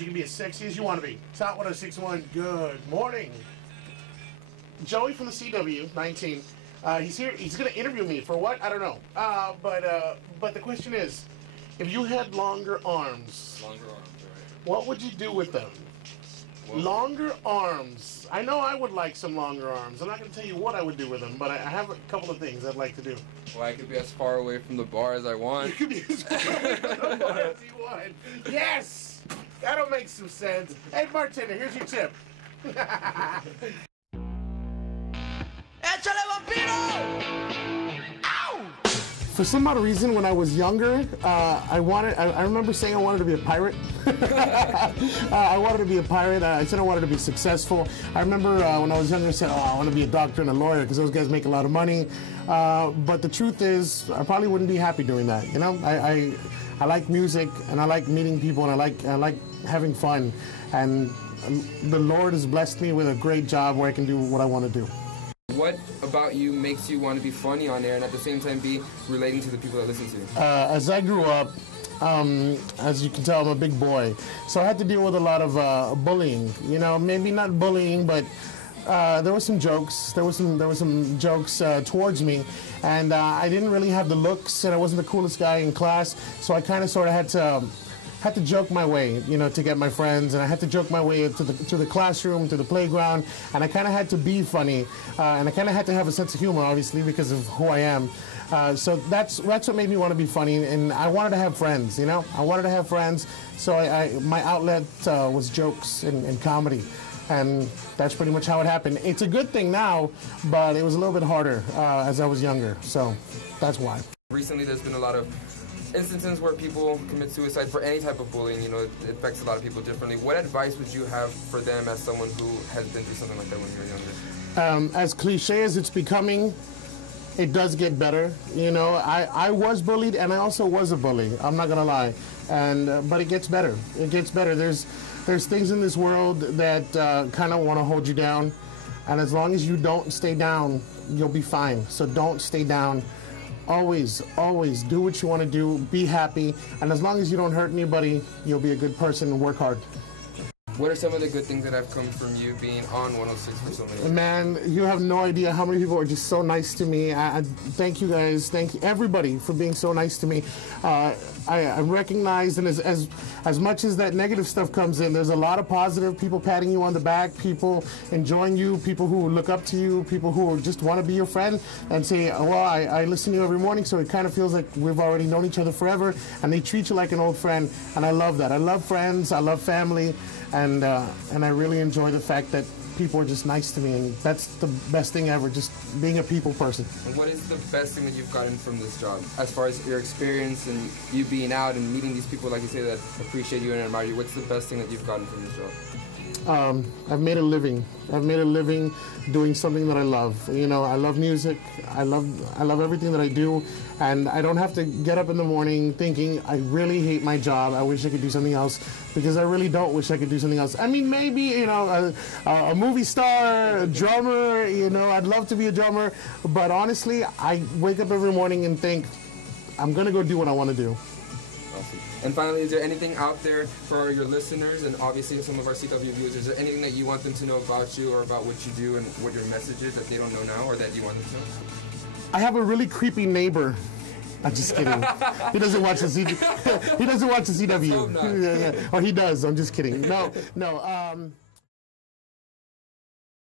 You can be as sexy as you want to be. Top 106.1, good morning. Joey from the CW, 19. He's here. He's going to interview me for what? I don't know. But the question is, if you had longer arms, right. What would you do with them? What? Longer arms. I know I would like some longer arms. I'm not going to tell you what I would do with them, but I have a couple of things I'd like to do. Well, I could be as far away from the bar as I want. You could be as far away from the bar as you want. Yes! That'll make some sense. Hey, bartender, here's your tip. ¡Échale, vampiro! Ow! For some odd reason, when I was younger, I remember saying I wanted to be a pirate. I wanted to be a pirate. I said I wanted to be successful. I remember when I was younger, I said, I want to be a doctor and a lawyer because those guys make a lot of money. But the truth is, I probably wouldn't be happy doing that. You know, I like music and I like meeting people and I like having fun. And the Lord has blessed me with a great job where I can do what I want to do. What about you makes you want to be funny on air and at the same time be relating to the people that listen to you? As I grew up, as you can tell, I'm a big boy. So I had to deal with a lot of bullying. You know, maybe not bullying, but there were some jokes. There were some jokes towards me, and I didn't really have the looks, and I wasn't the coolest guy in class. So I kind of sort of had to joke my way, you know, to get my friends, and I had to joke my way to the classroom, to the playground, and I kind of had to be funny, and I kind of had to have a sense of humor, obviously, because of who I am. So that's what made me want to be funny, and I wanted to have friends, you know? I wanted to have friends, so my outlet was jokes and comedy, and that's pretty much how it happened. It's a good thing now, but it was a little bit harder as I was younger, so that's why. Recently, there's been a lot of instances where people commit suicide for any type of bullying. You know, it affects a lot of people differently. What advice would you have for them as someone who has been through something like that when you were younger? As cliche as it's becoming, it does get better. You know, I was bullied and I also was a bully. I'm not gonna lie, but it gets better. It gets better. There's things in this world that kind of want to hold you down, and as long as you don't stay down, you'll be fine. So don't stay down. Always, always do what you want to do, be happy, and as long as you don't hurt anybody, you'll be a good person and work hard. What are some of the good things that have come from you being on 106 for so many years? Man, you have no idea how many people are just so nice to me. I thank you guys, thank you everybody for being so nice to me. I recognize, and as much as that negative stuff comes in, there's a lot of positive people patting you on the back, people enjoying you, people who look up to you, people who just want to be your friend and say, well, I listen to you every morning, so it kind of feels like we've already known each other forever, and they treat you like an old friend, and I love that. I love friends, I love family, and I really enjoy the fact that people are just nice to me, and that's the best thing ever, just being a people person. And what is the best thing that you've gotten from this job? As far as your experience and you being out and meeting these people, like you say, that appreciate you and admire you, what's the best thing that you've gotten from this job? I've made a living. I've made a living doing something that I love. You know, I love music. I love everything that I do, and I don't have to get up in the morning thinking I really hate my job. I wish I could do something else, because I really don't wish I could do something else. I mean, maybe, you know, a movie star, a drummer. You know, I'd love to be a drummer, but honestly, I wake up every morning and think I'm gonna go do what I want to do. Awesome. And finally, is there anything out there for your listeners and obviously some of our CW viewers? Is there anything that you want them to know about you or about what you do and what your message is that they don't know now or that you want them to know? I have a really creepy neighbor. I'm just kidding. He doesn't watch the CW. He doesn't watch the CW. Let's hope not. Yeah. Or he does. I'm just kidding. No.